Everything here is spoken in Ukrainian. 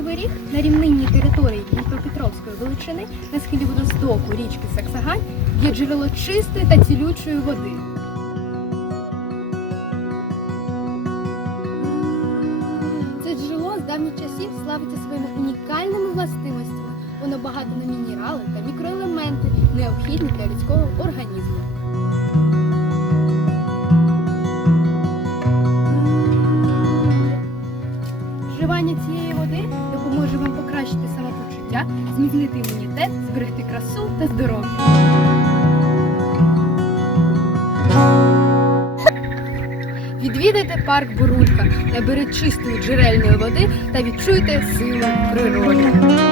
Кривий Ріг на рівнинній території Дніпропетровської Величини на схилі водостоку річки Саксагань є джерело чистої та цілючої води. Це джерело з давніх часів славиться своїми унікальними властивостями. Воно багато на мінерали та мікроелементи, необхідні для людського організму. Вживання цієї самопочуття, зміцнити імунітет, зберегти красу та здоров'я. Відвідайте парк Бурулька, наберіть чистої джерельної води та відчуйте силу природи.